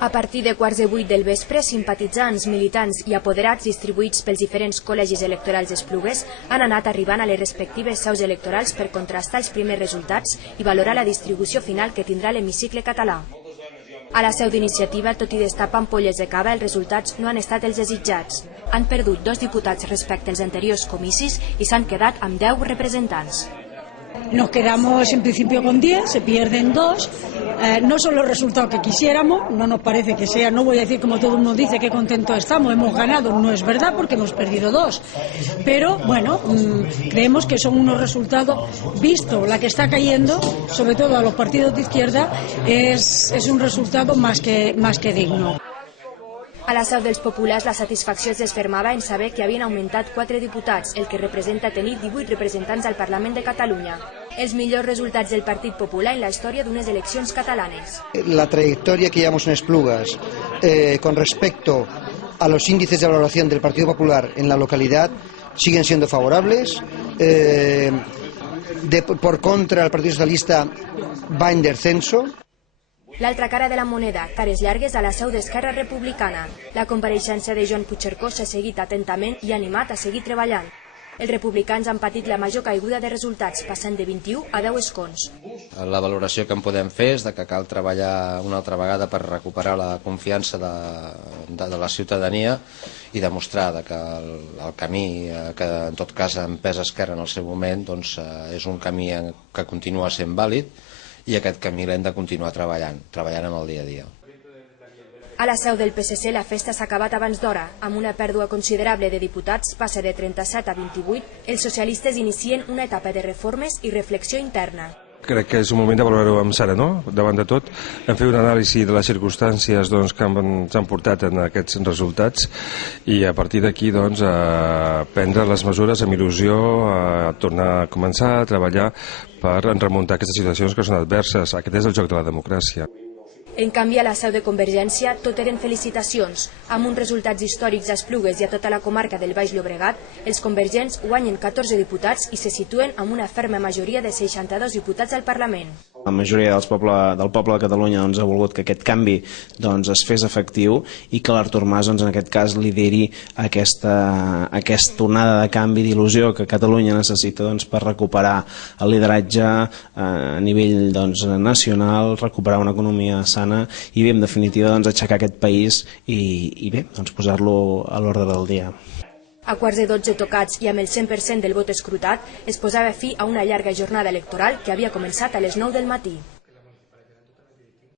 A partir de 7:15 del vespre, simpatitzants, militants i apoderats distribuïts pels diferents col·legis electorals d'Esplugues han anat arribant a les respectives seus electorals per contrastar els primers resultats i valorar la distribució final que tindrà l'hemicicle català. A la seu d'Iniciativa, tot i destapar ampolles de cava, els resultats no han estat els desitjats. Han perdut 2 diputats respecte als anteriors comicis i s'han quedat amb 10 representants. Nos quedamos en principio con 10, se pierden 2, no son los resultados que quisiéramos, no nos parece que sea, no voy a decir como todo el mundo dice que contentos estamos, hemos ganado, no es verdad porque hemos perdido 2, pero bueno, creemos que son unos resultados, visto la que está cayendo, sobre todo a los partidos de izquierda, es un resultado más que digno. A la seu dels populars la satisfacció es desfermava en saber que havien augmentat 4 diputats, el que representa tenir 18 representants al Parlament de Catalunya. Els millors resultats del Partit Popular en la història d'unes eleccions catalanes. La trayectoria que llevamos en Esplugas con respecto a los índices de valoración del Partido Popular en la localidad siguen siendo favorables. Por contra, el Partido Socialista va en descenso. L'altra cara de la moneda, cares llargues a la seu d'Esquerra Republicana. La compareixença de Joan Puigcercós s'ha seguit atentament i animat a seguir treballant. Els republicans han patit la major caiguda de resultats, passant de 21 a 10 escons. La valoració que en podem fer és que cal treballar una altra vegada per recuperar la confiança de la ciutadania i demostrar que el camí que en tot cas ha empès Esquerra en el seu moment és un camí que continua sent vàlid i aquest camí l'hem de continuar treballant en el dia a dia. A la seu del PSC la festa s'ha acabat abans d'hora. Amb una pèrdua considerable de diputats, passa de 37 a 28, els socialistes inicien una etapa de reformes i reflexió interna. Crec que és un moment de valorar-ho amb serenor, davant de tot. Hem fet una anàlisi de les circumstàncies que ens han portat en aquests resultats i a partir d'aquí prendre les mesures amb il·lusió, a tornar a començar a treballar per remuntar aquestes situacions que són adverses. Aquest és el joc de la democràcia. En canvi, a la seu de Convergència tot eren felicitacions. Amb uns resultats històrics a Esplugues i a tota la comarca del Baix Llobregat, els convergents guanyen 14 diputats i se situen amb una ferma majoria de 62 diputats al Parlament. La majoria del poble de Catalunya ha volgut que aquest canvi es fes efectiu i que l'Artur Mas en aquest cas lideri aquesta onada de canvi d'il·lusió que Catalunya necessita per recuperar el lideratge a nivell nacional, recuperar una economia sana i bé, en definitiva, aixecar aquest país i bé, posar-lo a l'ordre del dia. A 11:15 tocats i amb el 100% del vot escrutat, es posava fi a una llarga jornada electoral que havia començat a les 9 del matí.